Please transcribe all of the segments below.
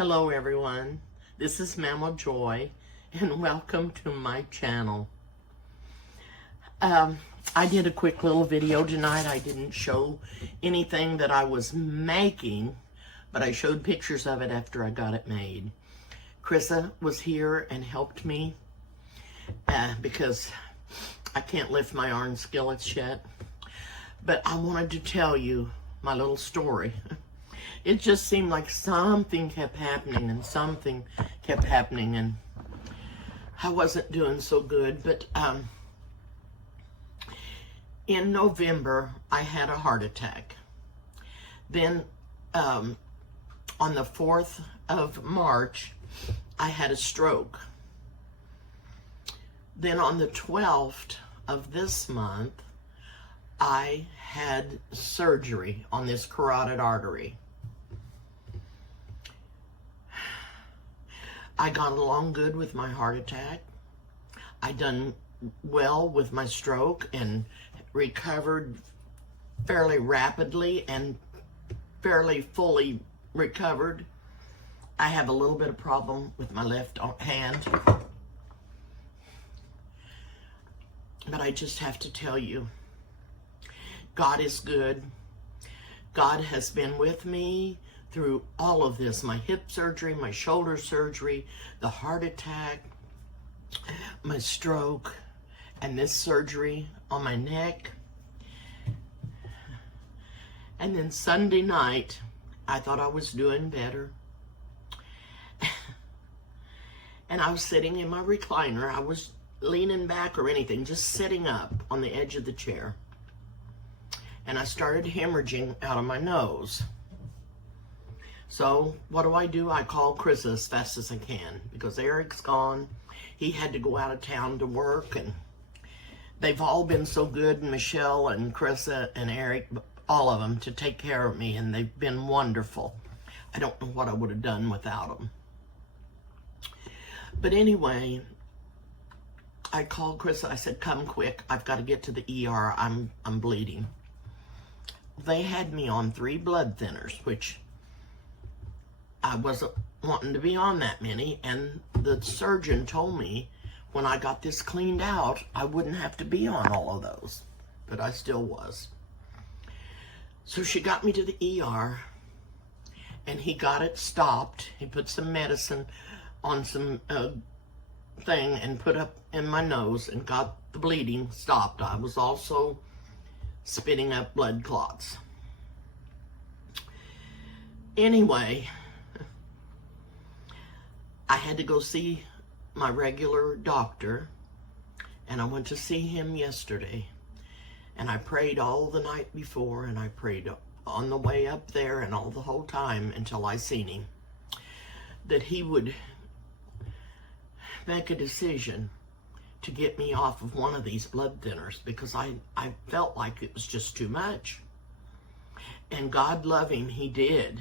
Hello everyone, this is Mama Joy and welcome to my channel. I did a quick little video tonight. I didn't show anything that I was making, but I showed pictures of it after I got it made. Chrissa was here and helped me because I can't lift my iron skillets yet. But I wanted to tell you my little story. It just seemed like something kept happening and something kept happening, and I wasn't doing so good. But in November, I had a heart attack. Then on the 4th of March, I had a stroke. Then on the 12th of this month, I had surgery on this carotid artery. I got along good with my heart attack. I done well with my stroke and recovered fairly rapidly and fairly fully recovered. I have a little bit of problem with my left hand. But I just have to tell you, God is good. God has been with me through all of this, my hip surgery, my shoulder surgery, the heart attack, my stroke, and this surgery on my neck. And then Sunday night, I thought I was doing better. And I was sitting in my recliner. I was leaning back or anything, just sitting up on the edge of the chair. And I started hemorrhaging out of my nose. So what do? I call Chrissa as fast as I can because Eric's gone. He had to go out of town to work, and they've all been so good, Michelle and Chrissa and Eric, all of them, to take care of me, and they've been wonderful. I don't know what I would have done without them. But anyway, I called Chrissa. I said, come quick. I've got to get to the ER. I'm bleeding. They had me on 3 blood thinners, which I wasn't wanting to be on that many, and the surgeon told me when I got this cleaned out, I wouldn't have to be on all of those, but I still was. So she got me to the ER, and he got it stopped. He put some medicine on some thing and put up in my nose and got the bleeding stopped. I was also spitting up blood clots. Anyway, I had to go see my regular doctor, and I went to see him yesterday. And I prayed all the night before, and I prayed on the way up there and all the whole time until I seen him, that he would make a decision to get me off of one of these blood thinners, because I felt like it was just too much. And God love him, he did.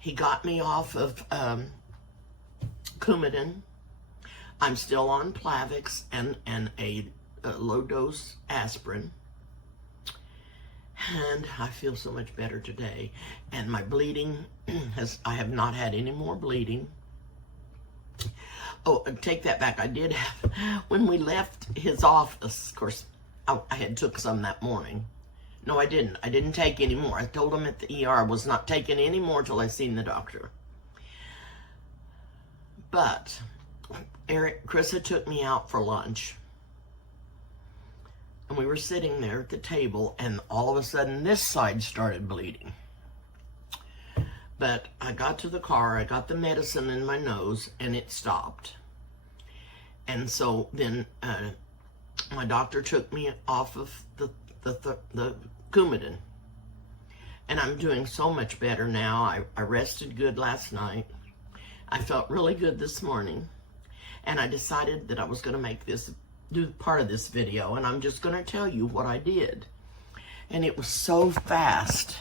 He got me off of Coumadin. I'm still on Plavix and a low-dose aspirin. And I feel so much better today. And my bleeding I have not had any more bleeding. Oh, take that back. I did have, when we left his office, of course, I had took some that morning. No, I didn't. I didn't take any more. I told him at the ER I was not taking any more till I seen the doctor. But Chrissa took me out for lunch. And we were sitting there at the table, and all of a sudden this side started bleeding. But I got to the car, I got the medicine in my nose, and it stopped. And so then my doctor took me off of the Coumadin. And I'm doing so much better now. I rested good last night. I felt really good this morning. And I decided that I was going to do part of this video, and I'm just going to tell you what I did. And it was so fast.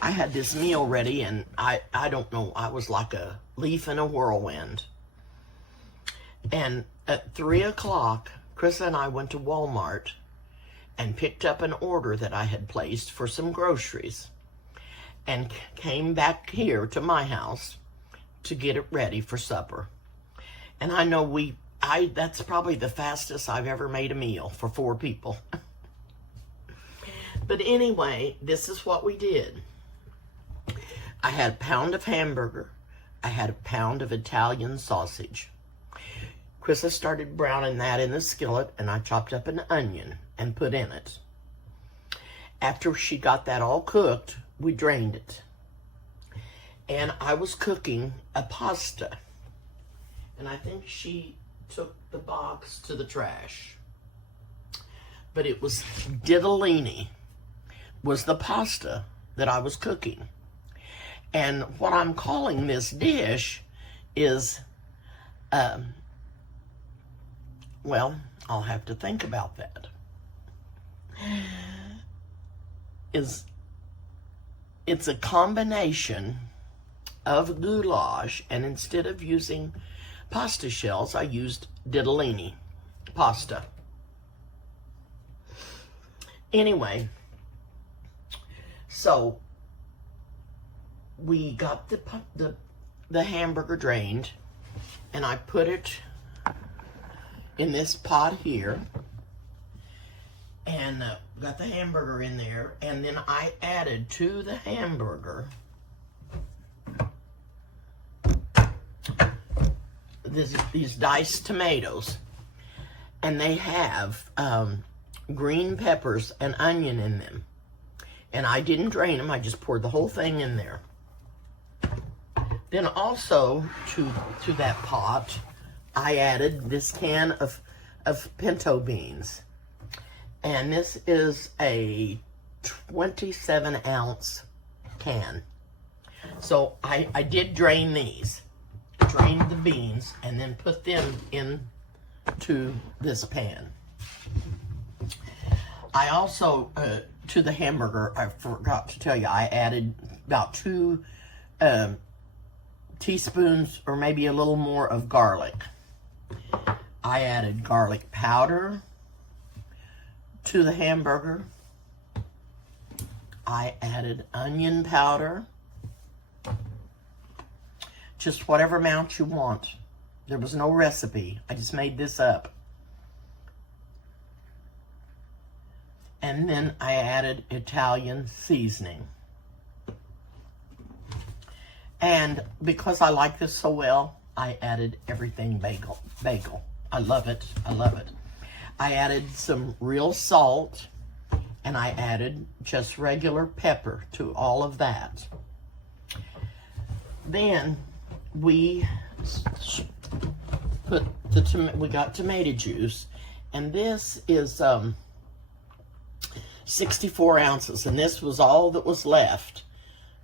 I had this meal ready, and I don't know, I was like a leaf in a whirlwind. And at 3 o'clock, Chrissa and I went to Walmart and picked up an order that I had placed for some groceries, and came back here to my house to get it ready for supper. And I know that's probably the fastest I've ever made a meal for 4 people. But anyway, this is what we did. I had a pound of hamburger. I had a pound of Italian sausage. Krista started browning that in the skillet, and I chopped up an onion and put in it. After she got that all cooked, we drained it. And I was cooking a pasta. And I think she took the box to the trash. But it was didaloush was the pasta that I was cooking. And what I'm calling this dish is, well, I'll have to think about that. It's a combination of goulash, and instead of using pasta shells, I used didaloush pasta. Anyway, so we got the hamburger drained, and I put it in this pot here, and got the hamburger in there, and then I added to the hamburger these diced tomatoes, and they have green peppers and onion in them. And I didn't drain them, I just poured the whole thing in there. Then also to that pot, I added this can of pinto beans. And this is a 27-ounce can. So I did drain these. Drained the beans and then put them into this pan. I also, to the hamburger, I forgot to tell you, I added about 2 teaspoons or maybe a little more of garlic. I added garlic powder to the hamburger. I added onion powder. Just whatever amount you want. There was no recipe. I just made this up. And then I added Italian seasoning. And because I like this so well, I added everything bagel. I love it. I love it. I added some real salt, and I added just regular pepper to all of that. Then we got tomato juice, and this is 64 ounces, and this was all that was left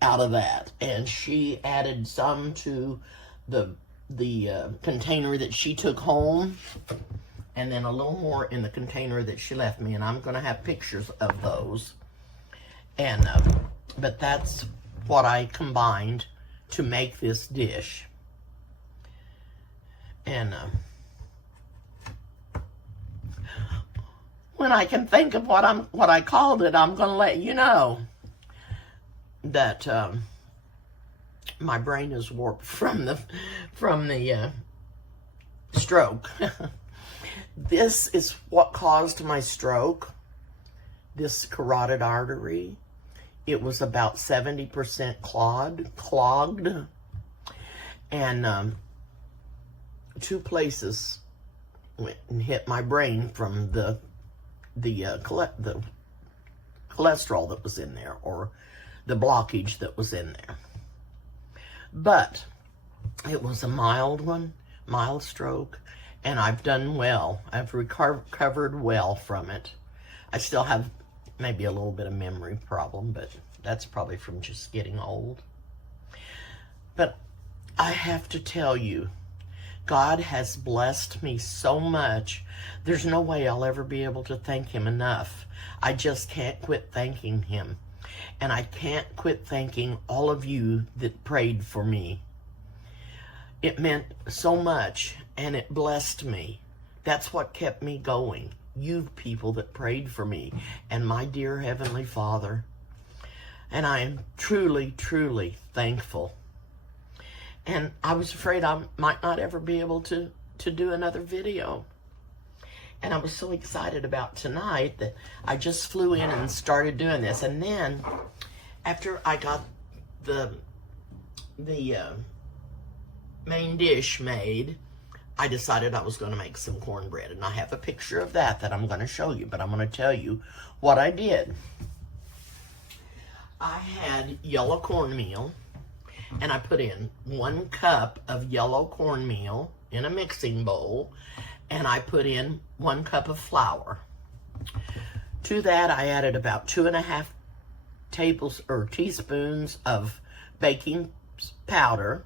out of that. And she added some to the container that she took home, and then a little more in the container that she left me, and I'm going to have pictures of those. And but that's what I combined to make this dish. And when I can think of what I called it, I'm going to let you know that my brain is warped from the stroke. This is what caused my stroke. This carotid artery. It was about 70% clogged, and 2 places went and hit my brain from the cholesterol that was in there, or the blockage that was in there. But it was a mild stroke, and I've done well. I've recovered well from it. I still have maybe a little bit of memory problem, but that's probably from just getting old. But I have to tell you, God has blessed me so much. There's no way I'll ever be able to thank him enough. I just can't quit thanking him. And I can't quit thanking all of you that prayed for me. It meant so much, and it blessed me. That's what kept me going. You people that prayed for me, and my dear Heavenly Father. And I am truly, truly thankful. And I was afraid I might not ever be able to do another video. And I was so excited about tonight that I just flew in and started doing this. And then after I got the main dish made, I decided I was going to make some cornbread. And I have a picture of that I'm going to show you, but I'm going to tell you what I did. I had yellow cornmeal, and I put in 1 cup of yellow cornmeal in a mixing bowl, and I put in 1 cup of flour. To that, I added about 2.5 teaspoons of baking powder,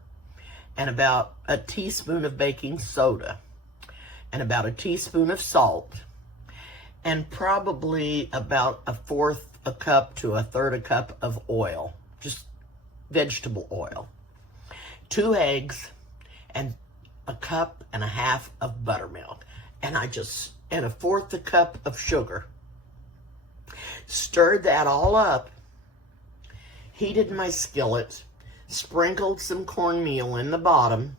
and about a teaspoon of baking soda, and about a teaspoon of salt, and probably about 1/4 a cup to 1/3 a cup of oil, just vegetable oil, 2 eggs, and 1.5 cups of buttermilk, and 1/4 a cup of sugar. Stirred that all up, heated my skillet, sprinkled some cornmeal in the bottom,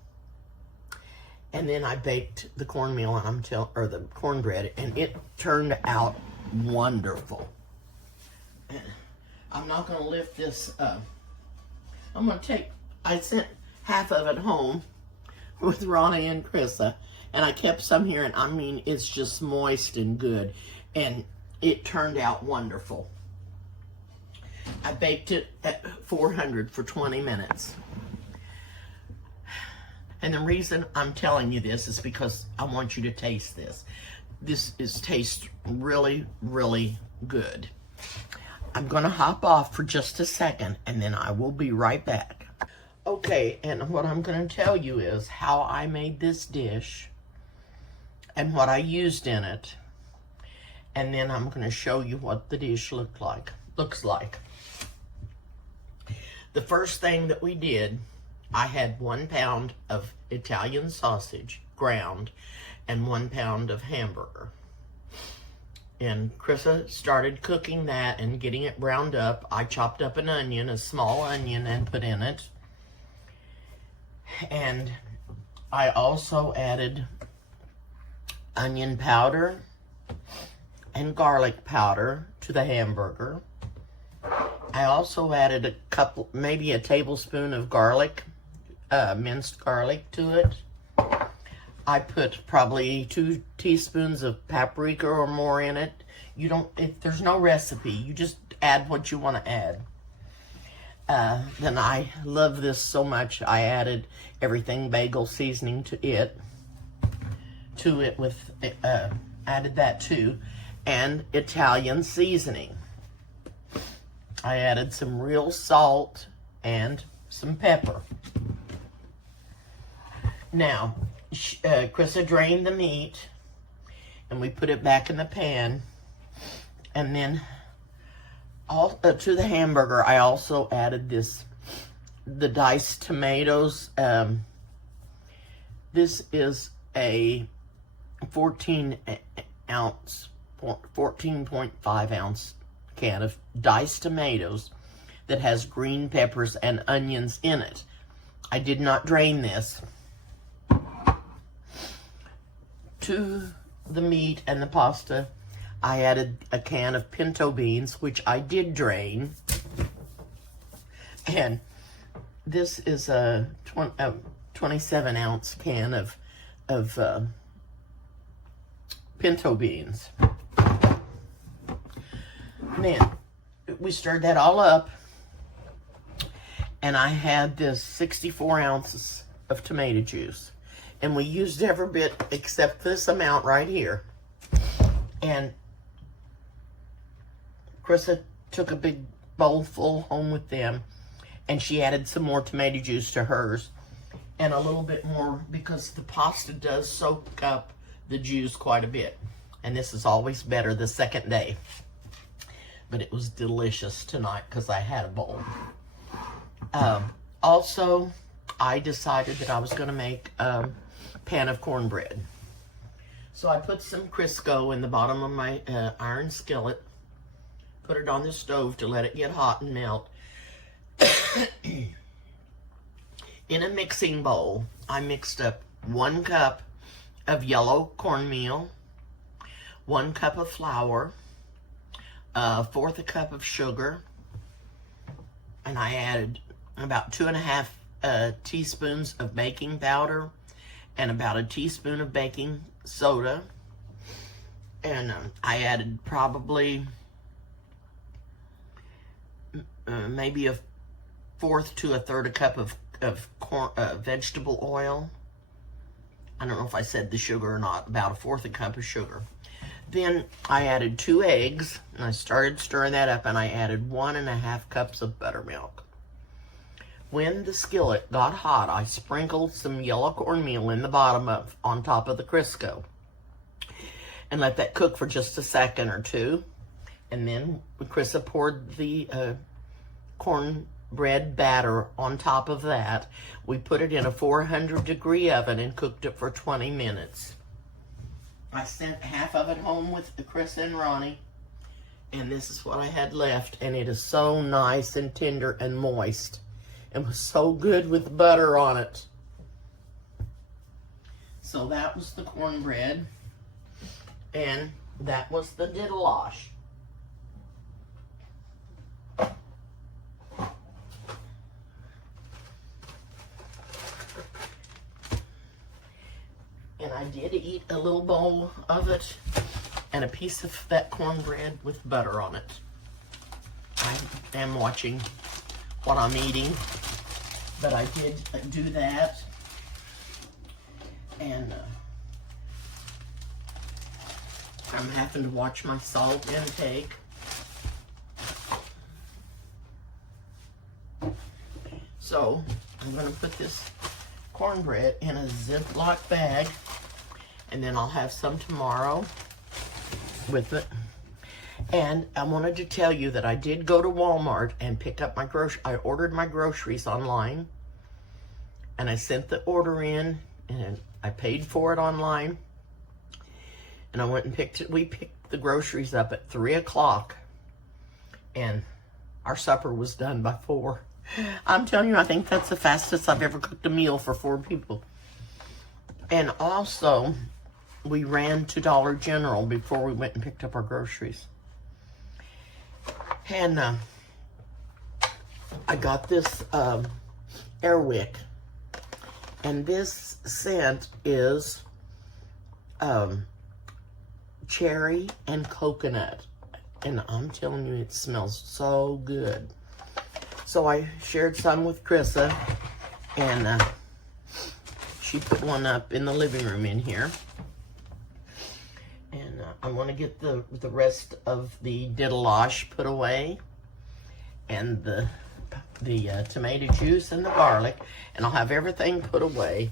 and then I baked the cornmeal, and the cornbread, and it turned out wonderful. I'm not going to lift this up. I sent half of it home with Ronnie and Krissa, and I kept some here, and I mean, it's just moist and good, and it turned out wonderful. I baked it at 400 for 20 minutes. And the reason I'm telling you this is because I want you to taste this. This tastes really, really good. I'm going to hop off for just a second, and then I will be right back. Okay, and what I'm going to tell you is how I made this dish and what I used in it. And then I'm going to show you what the dish looks like. The first thing that we did, I had 1 pound of Italian sausage, ground, and 1 pound of hamburger. And Krissa started cooking that and getting it browned up. I chopped up an onion, a small onion, and put in it. And I also added onion powder and garlic powder to the hamburger. I also added maybe a tablespoon of garlic, minced garlic to it. I put probably 2 teaspoons of paprika or more in it. There's no recipe. You just add what you want to add. Then I love this so much, I added everything bagel seasoning to it added that too, and Italian seasoning. I added some real salt and some pepper. Now, Krissa drained the meat, and we put it back in the pan. And then to the hamburger, I also added the diced tomatoes. This is a 14.5 ounce can of diced tomatoes that has green peppers and onions in it. I did not drain this. To the meat and the pasta, I added a can of pinto beans, which I did drain. And this is a 27 ounce can of pinto beans. And then we stirred that all up, and I had this 64 ounces of tomato juice. And we used every bit except this amount right here. And Krissa took a big bowl full home with them, and she added some more tomato juice to hers, and a little bit more because the pasta does soak up the juice quite a bit. And this is always better the second day. But it was delicious tonight because I had a bowl. Also, I decided that I was going to make a pan of cornbread. So I put some Crisco in the bottom of my iron skillet, put it on the stove to let it get hot and melt. In a mixing bowl, I mixed up 1 cup of yellow cornmeal, 1 cup of flour, 1/4 a cup of sugar, and I added about 2.5 teaspoons of baking powder and about a teaspoon of baking soda. And I added probably maybe 1/4 to 1/3 a cup of vegetable oil. I don't know if I said the sugar or not, about 1/4 a cup of sugar. Then I added 2 eggs, and I started stirring that up, and I added 1.5 cups of buttermilk. When the skillet got hot, I sprinkled some yellow cornmeal in the bottom on top of the Crisco, and let that cook for just a second or two. And then Krista poured the cornbread batter on top of that. We put it in a 400-degree oven and cooked it for 20 minutes. I sent half of it home with Krista and Ronnie, and this is what I had left, and it is so nice and tender and moist. It was so good with butter on it. So that was the cornbread, and that was the Didaloush. And I did eat a little bowl of it and a piece of that cornbread with butter on it. I am watching what I'm eating, but I did do that. And I'm having to watch my salt intake. So I'm going to put this cornbread in a Ziploc bag, and then I'll have some tomorrow with it. And I wanted to tell you that I did go to Walmart and pick up my I ordered my groceries online, and I sent the order in, and I paid for it online, and I went and we picked the groceries up at 3 o'clock, and our supper was done by 4. I'm telling you, I think that's the fastest I've ever cooked a meal for 4 people. And also, we ran to Dollar General before we went and picked up our groceries. And I got this air wick. And this scent is cherry and coconut. And I'm telling you, it smells so good. So I shared some with Krista, and she put one up in the living room in here. And I want to get the rest of the Didaloush put away, and the tomato juice and the garlic, and I'll have everything put away.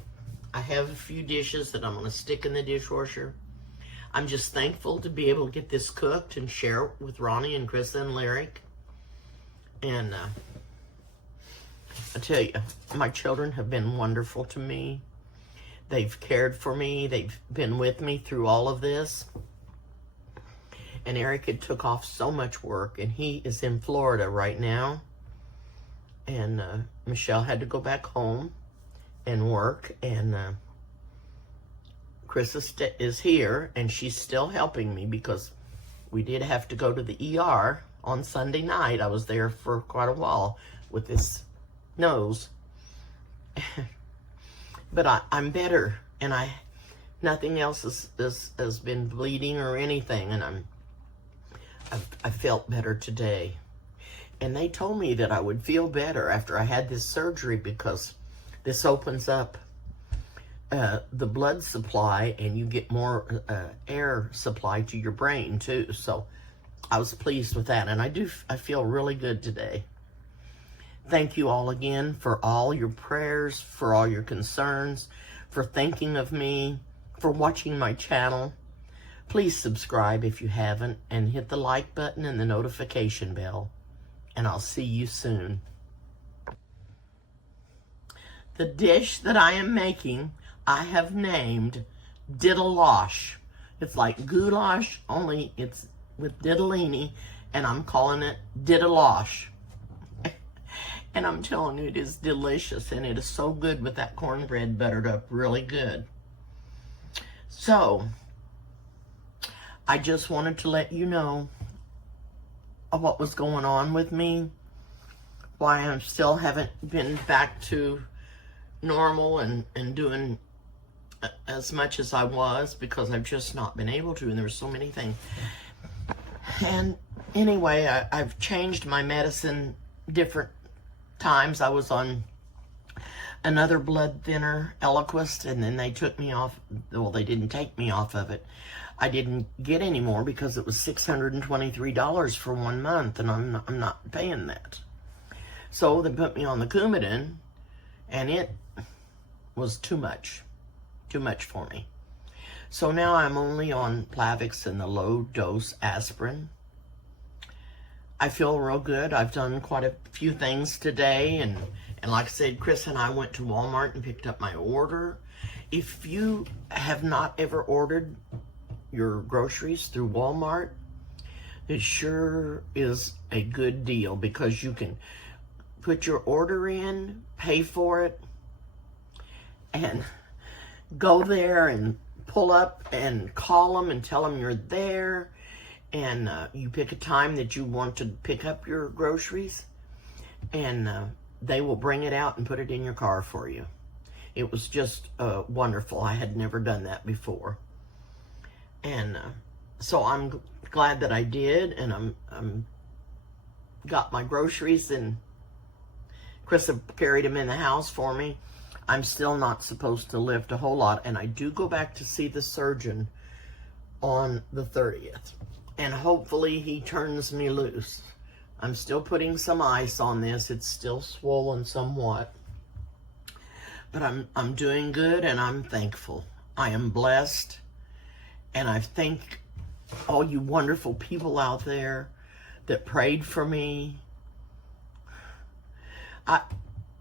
I have a few dishes that I'm going to stick in the dishwasher. I'm just thankful to be able to get this cooked and share it with Ronnie and Krista and Lyric. And I tell you, my children have been wonderful to me. They've cared for me. They've been with me through all of this. And Eric had took off so much work, and he is in Florida right now. And Michelle had to go back home and work, and Krista is here, and she's still helping me because we did have to go to the ER on Sunday night. I was there for quite a while with this nose. But I'm better, and nothing else has been bleeding or anything, and I felt better today. And they told me that I would feel better after I had this surgery because this opens up the blood supply, and you get more air supply to your brain too. So I was pleased with that, and I feel really good today. Thank you all again for all your prayers, for all your concerns, for thinking of me, for watching my channel. Please subscribe if you haven't, and hit the like button and the notification bell. And I'll see you soon. The dish that I am making, I have named Didaloush. It's like goulash, only it's with diddlini, and I'm calling it Didaloush. And I'm telling you, it is delicious, and it is so good with that cornbread buttered up really good. So, I just wanted to let you know of what was going on with me, why I still haven't been back to normal and doing as much as I was, because I've just not been able to, and there were so many things. And anyway, I've changed my medicine different times. I was on another blood thinner, Eliquis, and then they took me off. Well, they didn't take me off of it. I didn't get any more because it was $623 for 1 month, and I'm not paying that. So they put me on the Coumadin, and it was too much for me. So now I'm only on Plavix and the low-dose aspirin. I feel real good. I've done quite a few things today, and like I said, Chris and I went to Walmart and picked up my order. If you have not ever ordered your groceries through Walmart, it sure is a good deal, because you can put your order in, pay for it, and go there and pull up and call them and tell them you're there, and you pick a time that you want to pick up your groceries, and they will bring it out and put it in your car for you. It was just wonderful. I had never done that before, and so I'm glad that I did, and I'm got my groceries, and Chris carried them in the house for me. I'm still not supposed to lift a whole lot, and I do go back to see the surgeon on the 30th, and hopefully he turns me loose. I'm still putting some ice on this. It's still swollen somewhat, but I'm doing good, and I'm thankful. I am blessed, and I thank all you wonderful people out there that prayed for me.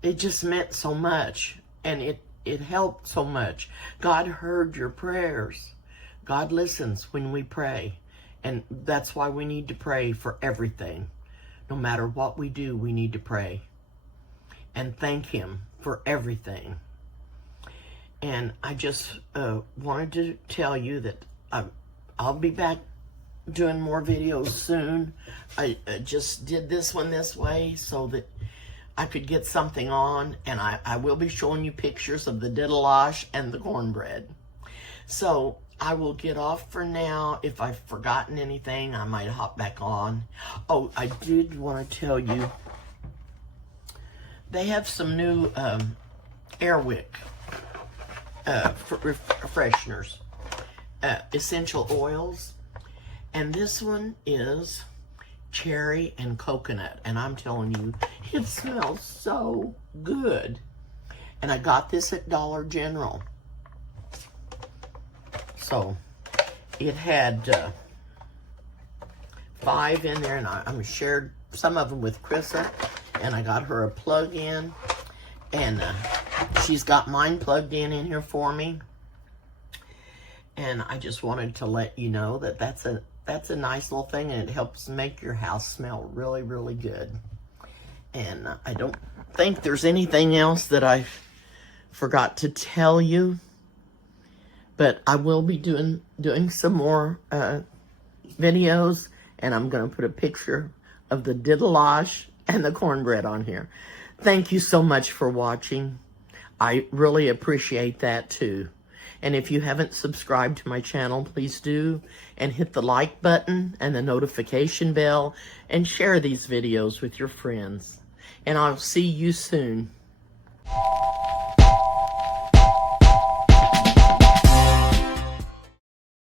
It just meant so much. And it helped so much. God heard your prayers. God listens when we pray. And that's why we need to pray for everything. No matter what we do, we need to pray. And thank Him for everything. And I just wanted to tell you that I'll be back doing more videos soon. I just did this one this way so that I could get something on, and I will be showing you pictures of the Didaloush and the cornbread. So I will get off for now. If I've forgotten anything, I might hop back on. Oh, I did want to tell you, they have some new Airwick fresheners, essential oils, and this one is cherry and coconut, and I'm telling you, it smells so good. And I got this at Dollar General. So it had 5 in there, and I shared some of them with Krissa, and I got her a plug-in, and she's got mine plugged in here for me. And I just wanted to let you know that that's a nice little thing, and it helps make your house smell really, really good. And I don't think there's anything else that I forgot to tell you, but I will be doing some more videos, and I'm going to put a picture of the Didaloush and the cornbread on here. Thank you so much for watching. I really appreciate that too. And if you haven't subscribed to my channel, please do, and hit the like button and the notification bell, and share these videos with your friends. And I'll see you soon.